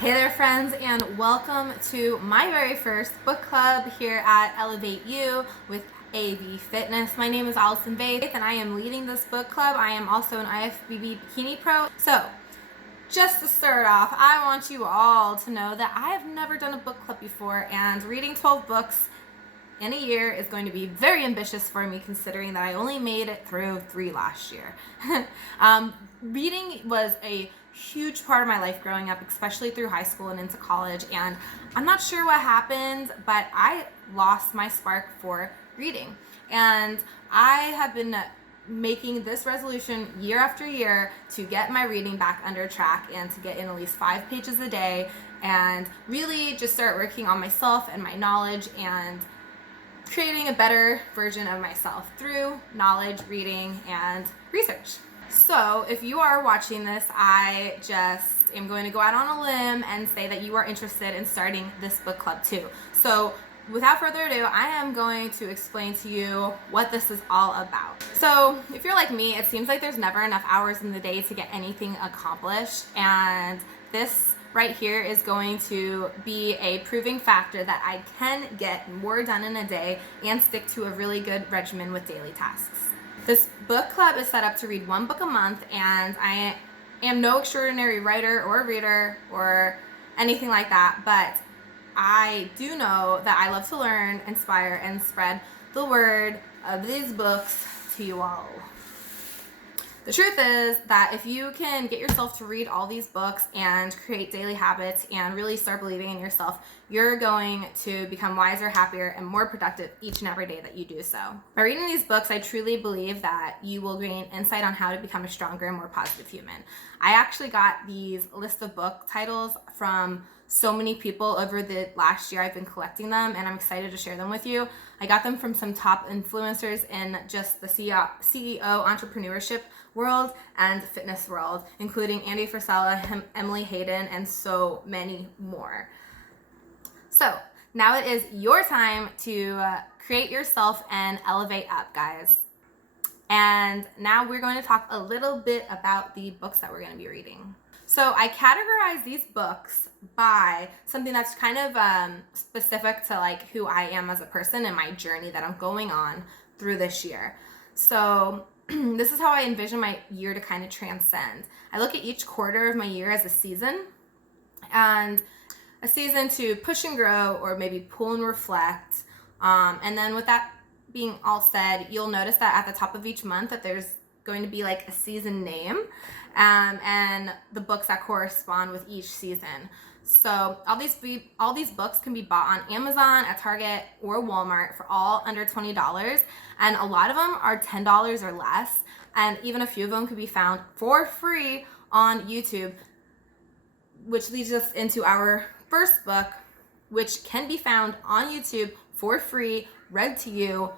Hey there friends, and welcome to my very first book club here at ElevateU with AV Fitness. My name is Allison Vaeth and I am leading this book club. I am also an IFBB Bikini Pro. So just to start off, I want you all to know that I have never done a book club before, and reading 12 books in a year is going to be very ambitious for me, considering that I only made it through 3 last year. Reading was a huge part of my life growing up, especially through high school and into college, and I'm not sure what happened, but I lost my spark for reading. And I have been making this resolution year after year to get my reading back under track and to get in at least 5 pages a day and really just start working on myself and my knowledge and creating a better version of myself through knowledge, reading, and research. So if you are watching this, I just am going to go out on a limb and say that you are interested in starting this book club too. So without further ado, I am going to explain to you what this is all about. So if you're like me, it seems like there's never enough hours in the day to get anything accomplished, and this right here is going to be a proving factor that I can get more done in a day and stick to a really good regimen with daily tasks. This book club is set up to read 1 book a month, and I am no extraordinary writer or reader or anything like that, but I do know that I love to learn, inspire, and spread the word of these books to you all. The truth is that if you can get yourself to read all these books and create daily habits and really start believing in yourself, you're going to become wiser, happier, and more productive each and every day that you do so. By reading these books, I truly believe that you will gain insight on how to become a stronger and more positive human. I actually got these list of book titles from so many people over the last year. I've been collecting them, and I'm excited to share them with you. I got them from some top influencers in just the CEO entrepreneurship world and fitness world, including Andy Frisella, Emily Hayden, and so many more. So now it is your time to create yourself and elevate up, guys. And now we're going to talk a little bit about the books that we're going to be reading. So I categorize these books by something that's kind of specific to like who I am as a person and my journey that I'm going on through this year. So this is how I envision my year to kind of transcend. I look at each quarter of my year as a season, and a season to push and grow, or maybe pull and reflect. And then with that being all said, you'll notice that at the top of each month that there's going to be like a season name, and the books that correspond with each season. So all these books can be bought on Amazon, at Target, or Walmart for all under $20, and a lot of them are $10 or less, and even a few of them could be found for free on YouTube, which leads us into our first book, which can be found on YouTube for free, read to you,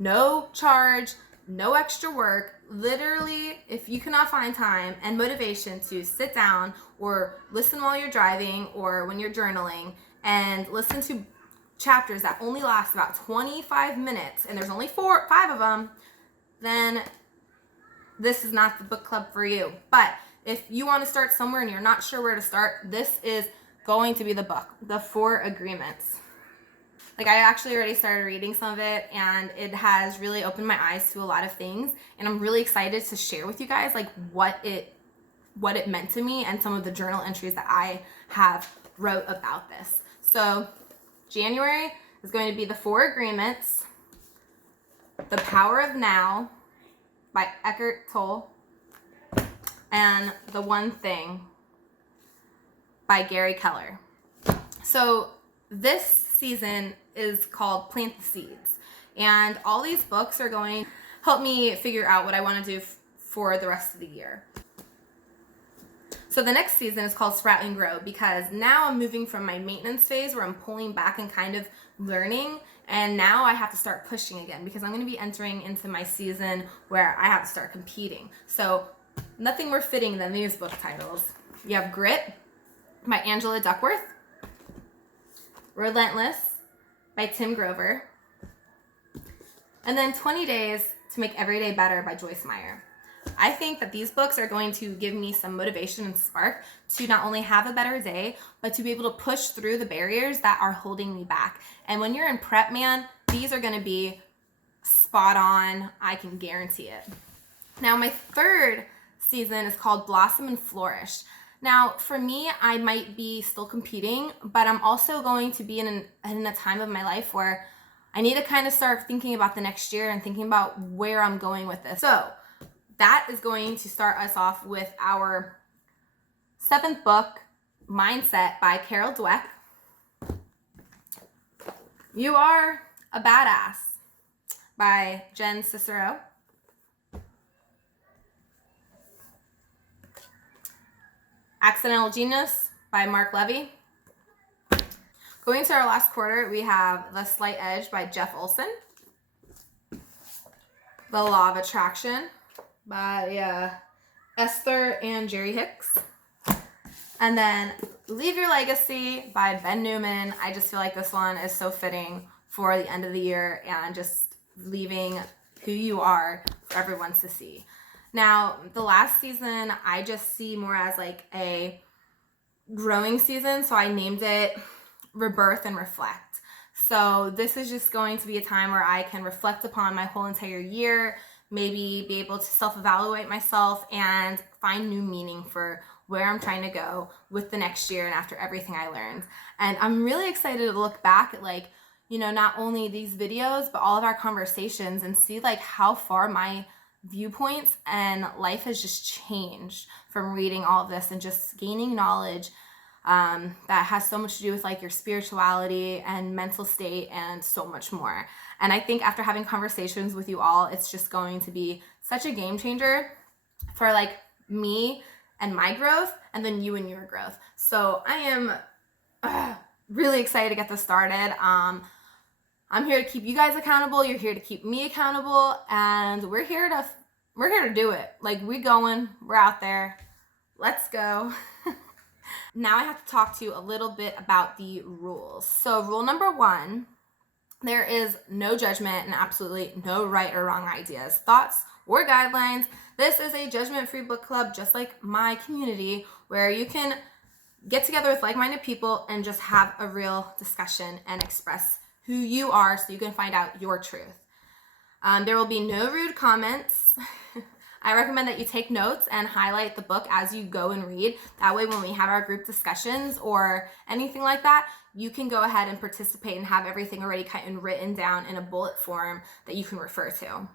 no charge, no extra work. Literally, if you cannot find time and motivation to sit down or listen while you're driving or when you're journaling and listen to chapters that only last about 25 minutes, and there's only 5 of them, then this is not the book club for you. But if you want to start somewhere and you're not sure where to start, this is going to be the book, The 4 Agreements. Like, I actually already started reading some of it, and it has really opened my eyes to a lot of things, and I'm really excited to share with you guys like what it meant to me and some of the journal entries that I have wrote about this. So January is going to be The 4 Agreements, The Power of Now by Eckhart Tolle, and The One Thing by Gary Keller. So this season is called Plant the Seeds, and all these books are going to help me figure out what I want to do for the rest of the year. So the next season is called Sprout and Grow, because now I'm moving from my maintenance phase where I'm pulling back and kind of learning, and now I have to start pushing again because I'm going to be entering into my season where I have to start competing. So nothing more fitting than these book titles. You have Grit by Angela Duckworth, Relentless by Tim Grover, and then 20 Days to Make Every Day Better by Joyce Meyer. I think that these books are going to give me some motivation and spark to not only have a better day, but to be able to push through the barriers that are holding me back. And when you're in prep, man, these are going to be spot on. I can guarantee it. Now, my third season is called Blossom and Flourish. Now, for me, I might be still competing, but I'm also going to be in a time of my life where I need to kind of start thinking about the next year and thinking about where I'm going with this. So that is going to start us off with our 7th book, Mindset by Carol Dweck. You Are a Badass by Jen Cicero. Accidental Genius by Mark Levy. Going to our last quarter, we have The Slight Edge by Jeff Olson. The Law of Attraction by Esther and Jerry Hicks. And then Leave Your Legacy by Ben Newman. I just feel like this one is so fitting for the end of the year and just leaving who you are for everyone to see. Now, the last season, I just see more as like a growing season, so I named it Rebirth and Reflect. So this is just going to be a time where I can reflect upon my whole entire year, maybe be able to self-evaluate myself and find new meaning for where I'm trying to go with the next year and after everything I learned. And I'm really excited to look back at like, you know, not only these videos, but all of our conversations and see like how far my viewpoints and life has just changed from reading all of this and just gaining knowledge that has so much to do with like your spirituality and mental state and so much more. And I think after having conversations with you all, it's just going to be such a game changer for like me and my growth, and then you and your growth. So I am really excited to get this started. I'm here to keep you guys accountable. You're here to keep me accountable, and we're here to do it. Like, we're out there. Let's go. Now I have to talk to you a little bit about the rules. So rule number 1, there is no judgment and absolutely no right or wrong ideas, thoughts, or guidelines. This is a judgment-free book club, just like my community, where you can get together with like-minded people and just have a real discussion and express who you are so you can find out your truth. There will be no rude comments. I recommend that you take notes and highlight the book as you go and read. That way when we have our group discussions or anything like that, you can go ahead and participate and have everything already kind of written down in a bullet form that you can refer to.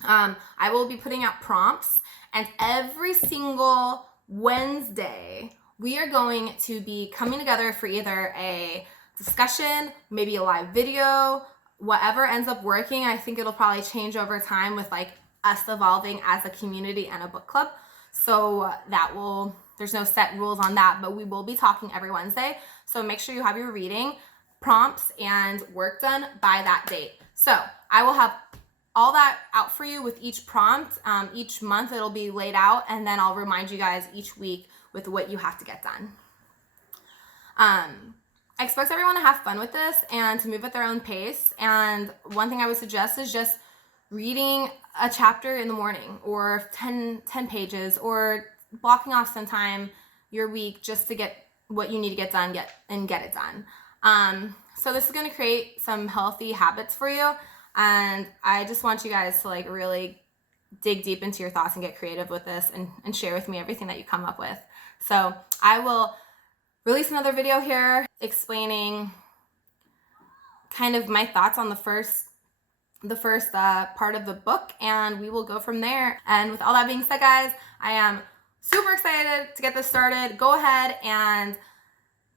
I will be putting out prompts, and every single Wednesday, we are going to be coming together for either a discussion, maybe a live video, whatever ends up working. I think it'll probably change over time with like us evolving as a community and a book club. So there's no set rules on that, but we will be talking every Wednesday. So make sure you have your reading, prompts, and work done by that date. So I will have all that out for you with each prompt. Each month it'll be laid out, and then I'll remind you guys each week with what you have to get done. I expect everyone to have fun with this and to move at their own pace. And one thing I would suggest is just reading a chapter in the morning, or 10 pages, or blocking off some time your week just to get what you need to get done, get it done. So this is going to create some healthy habits for you. And I just want you guys to like really dig deep into your thoughts and get creative with this and share with me everything that you come up with. So I will release another video here explaining kind of my thoughts on the first part of the book, and we will go from there. And with all that being said, guys, I am super excited to get this started. Go ahead and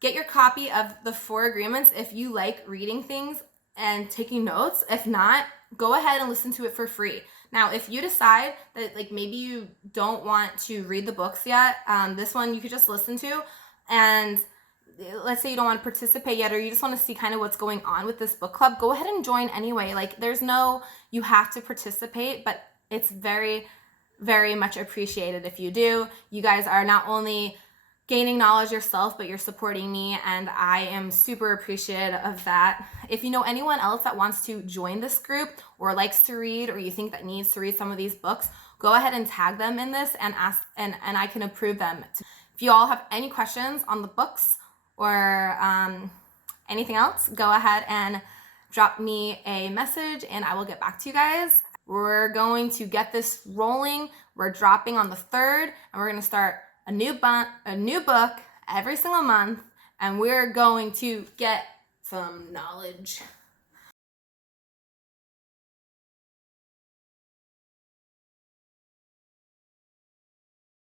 get your copy of the 4 Agreements if you like reading things and taking notes. If not, go ahead and listen to it for free. Now, if you decide that like maybe you don't want to read the books yet, this one you could just listen to, and let's say you don't want to participate yet, or you just want to see kind of what's going on with this book club, go ahead and join anyway. Like, there's no, you have to participate, but it's very, very much appreciated if you do. You guys are not only gaining knowledge yourself, but you're supporting me, and I am super appreciative of that. If you know anyone else that wants to join this group or likes to read, or you think that needs to read some of these books, go ahead and tag them in this and ask, and I can approve them. If you all have any questions on the books or anything else, go ahead and drop me a message and I will get back to you guys. We're going to get this rolling. We're dropping on the 3rd, and we're going to start a new book every single month, and we're going to get some knowledge.